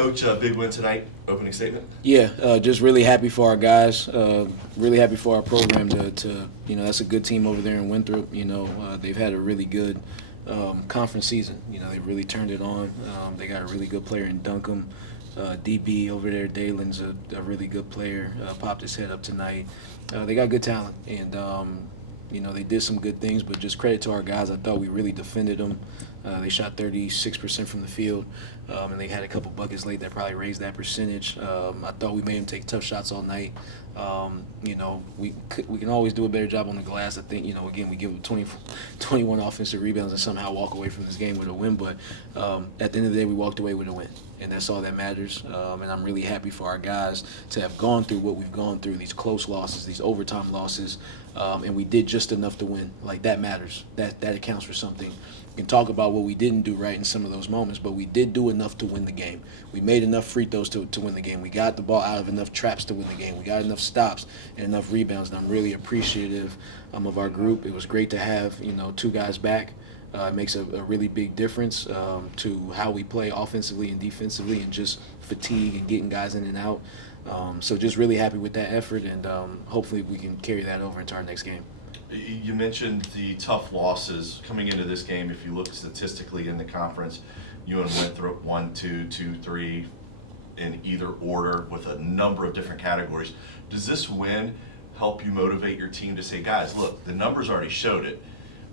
Coach, big win tonight. Opening statement. Yeah, just really happy for our guys. Really happy for our program to that's a good team over there in Winthrop. They've had a really good conference season. They've really turned it on. They got a really good player in Duncombe. DB over there, Dalen's a really good player. Popped his head up tonight. They got good talent, and they did some good things. But just credit to our guys. I thought we really defended them. They shot 36% from the field, and they had a couple buckets late that probably raised that percentage. I thought we made them take tough shots all night. We can always do a better job on the glass. I think, again, we give them 21 offensive rebounds and somehow walk away from this game with a win. But at the end of the day, we walked away with a win, and that's all that matters. And I'm really happy for our guys to have gone through what we've gone through, these close losses, these overtime losses, and we did just enough to win. Like, that matters. That accounts for something. We can talk about what we didn't do right in some of those moments, but we did do enough to win the game. We made enough free throws to win the game. We got the ball out of enough traps to win the game. We got enough stops and enough rebounds, and I'm really appreciative of our group. It was great to have, two guys back. It makes a really big difference to how we play offensively and defensively, and just fatigue and getting guys in and out. So just really happy with that effort, and hopefully we can carry that over into our next game. You mentioned the tough losses coming into this game. If you look statistically in the conference, you and Winthrop 1, 2, 2, 3 in either order with a number of different categories. Does this win help you motivate your team to say, guys, look, the numbers already showed it.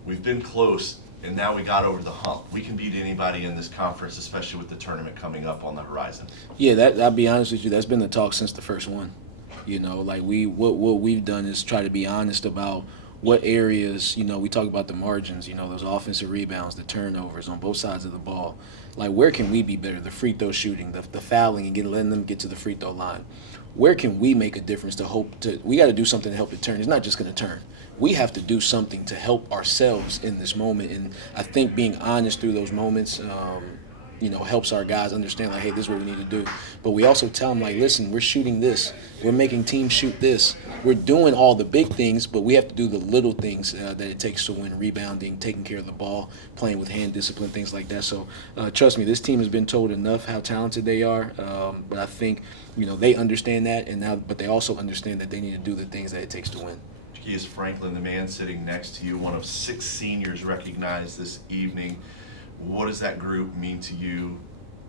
We've been close, and now we got over the hump. We can beat anybody in this conference, especially with the tournament coming up on the horizon. Yeah, I'll be honest with you, that's been the talk since the first one. What we've done is try to be honest about what areas, we talk about the margins, those offensive rebounds, the turnovers on both sides of the ball. Like, where can we be better? The free throw shooting, the fouling, and letting them get to the free throw line. Where can we make a difference we got to do something to help it turn. It's not just going to turn. We have to do something to help ourselves in this moment. And I think being honest through those moments, helps our guys understand, like, hey, this is what we need to do. But we also tell them, like, listen, we're shooting this. We're making teams shoot this. We're doing all the big things, but we have to do the little things that it takes to win, rebounding, taking care of the ball, playing with hand discipline, things like that. So trust me, this team has been told enough how talented they are. But I think, they understand that, but they also understand that they need to do the things that it takes to win. Jaquias Franklin, the man sitting next to you, one of 6 seniors recognized this evening. What does that group mean to you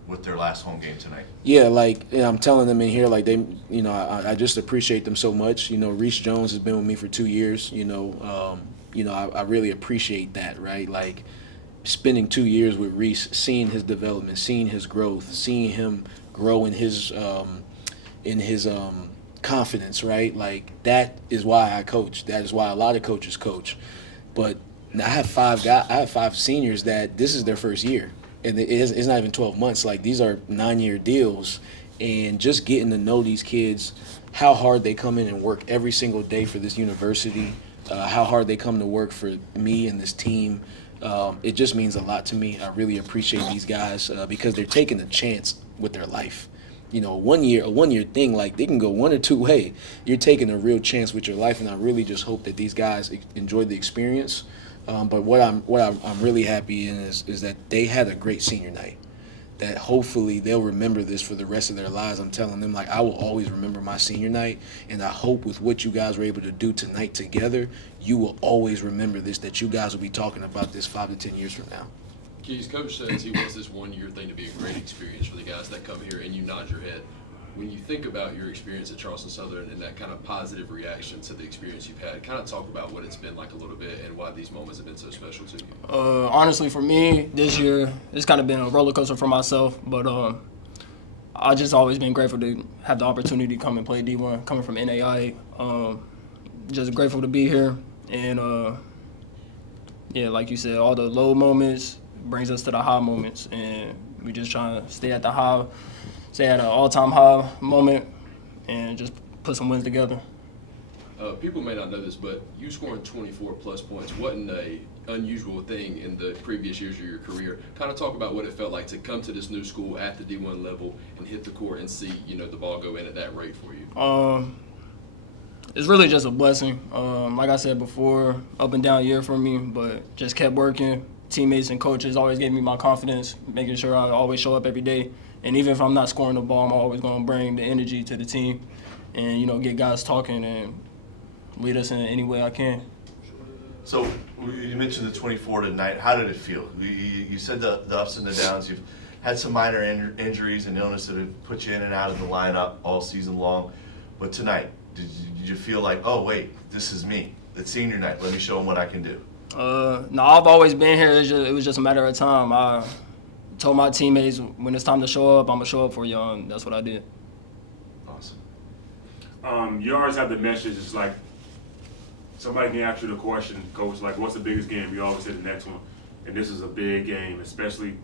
with their last home game tonight? Yeah, I'm telling them in here, like, they, I just appreciate them so much. Reese Jones has been with me for 2 years. I really appreciate that, right? Like, spending 2 years with Reese, seeing his development, seeing his growth, seeing him grow in his confidence, right? Like, that is why I coach. That is why a lot of coaches coach. But I have 5 seniors that this is their first year, and it's not even 12 months. Like, these are 9-year deals, and just getting to know these kids, how hard they come in and work every single day for this university, how hard they come to work for me and this team. It just means a lot to me. I really appreciate these guys because they're taking a chance with their life. A one year thing, like, they can go one or two ways. You're taking a real chance with your life, and I really just hope that these guys enjoy the experience. But what I'm really happy in is that they had a great senior night. That hopefully they'll remember this for the rest of their lives. I'm telling them, like, I will always remember my senior night, and I hope with what you guys were able to do tonight together, you will always remember this, that you guys will be talking about this 5 to 10 years from now. Keys, Coach says he wants this 1 year thing to be a great experience for the guys that come here, and you nod your head. When you think about your experience at Charleston Southern and that kind of positive reaction to the experience you've had, kind of talk about what it's been like a little bit and why these moments have been so special to you. Honestly, for me, this year, it's kind of been a roller coaster for myself, but I've just always been grateful to have the opportunity to come and play D1, coming from NAIA. Just grateful to be here, and like you said, all the low moments brings us to the high moments, and we just trying to stay at an all-time high moment and just put some wins together. People may not know this, but you scoring 24-plus points wasn't an unusual thing in the previous years of your career. Kind of talk about what it felt like to come to this new school at the D1 level and hit the court and see, the ball go in at that rate for you. It's really just a blessing. Like I said before, up and down year for me, but just kept working. Teammates and coaches always gave me my confidence, making sure I always show up every day And even if I'm not scoring the ball, I'm always going to bring the energy to the team and, get guys talking and lead us in any way I can. So you mentioned the 24 tonight. How did it feel? You said the ups and the downs. You've had some minor injuries and illness that have put you in and out of the lineup all season long. But tonight, did you feel like, oh, wait, this is me. It's senior night. Let me show them what I can do. No, I've always been here. It was just a matter of time. I told my teammates when it's time to show up, I'm going to show up for y'all, and that's what I did. Awesome. You always have the message. It's like somebody can ask you the question, Coach, like, what's the biggest game? You always say the next one. And this is a big game, especially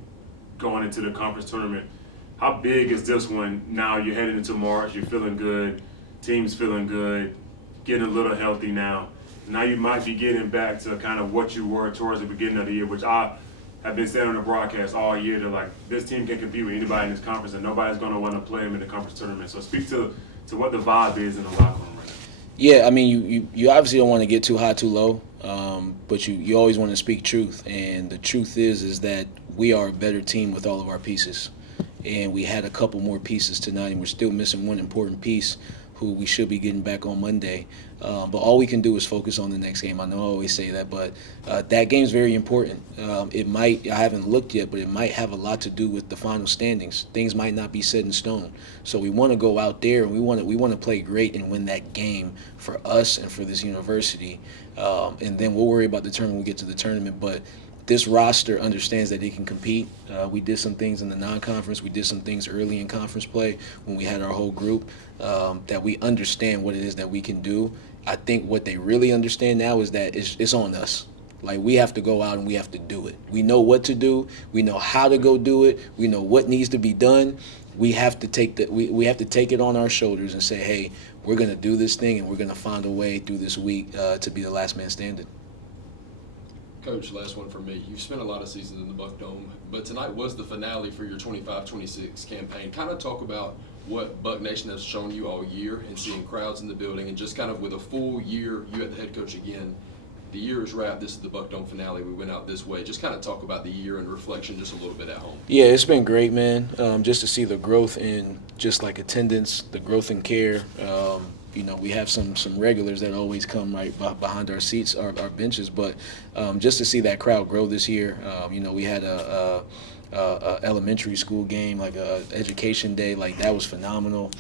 going into the conference tournament. How big is this one now? You're heading into March. You're feeling good. Team's feeling good. Getting a little healthy now. Now you might be getting back to kind of what you were towards the beginning of the year, which I have been saying on the broadcast all year. That like this team can compete with anybody in this conference, and nobody's going to want to play them in the conference tournament. So speak to what the vibe is in the locker room right now. Yeah, I mean, you obviously don't want to get too high, too low, but you always want to speak truth. And the truth is that we are a better team with all of our pieces. And we had a couple more pieces tonight, and we're still missing one important piece who we should be getting back on Monday. But all we can do is focus on the next game. I know I always say that, but that game's very important. I haven't looked yet, but it might have a lot to do with the final standings. Things might not be set in stone. So we want to go out there and we want to play great and win that game for us and for this university. And then we'll worry about the tournament when we get to the tournament. But this roster understands that they can compete. We did some things in the non-conference. We did some things early in conference play when we had our whole group that we understand what it is that we can do. I think what they really understand now is that it's on us. Like, we have to go out and we have to do it. We know what to do. We know how to go do it. We know what needs to be done. We have to take we have to take it on our shoulders and say, hey, we're going to do this thing and we're going to find a way through this week to be the last man standing. Coach, last one for me. You've spent a lot of seasons in the Buck Dome, but tonight was the finale for your 25-26 campaign. Kind of talk about what Buck Nation has shown you all year and seeing crowds in the building, and just kind of with a full year, you at the head coach again. The year is wrapped. This is the Buck Dome finale. We went out this way. Just kind of talk about the year and reflection just a little bit at home. Yeah, it's been great, man. Just to see the growth in just like attendance, the growth in care. We have some regulars that always come right behind our seats, our benches, but just to see that crowd grow this year. We had a elementary school game, like a education day, like that was phenomenal.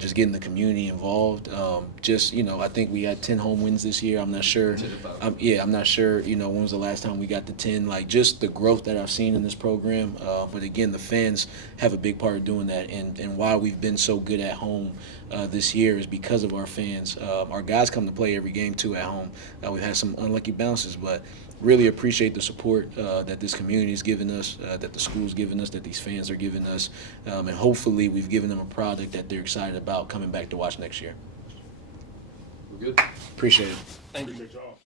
Just getting the community involved. I think we had 10 home wins this year. I'm not sure. I'm not sure. When was the last time we got to 10? Like, just the growth that I've seen in this program. But again, the fans have a big part of doing that. And why we've been so good at home this year is because of our fans. Our guys come to play every game too at home. We've had some unlucky bounces, but really appreciate the support that this community is giving us, that the school's giving us, that these fans are giving us, and hopefully we've given them a product that they're excited about coming back to watch next year. We're good. Appreciate it. Thank you. Appreciate y'all.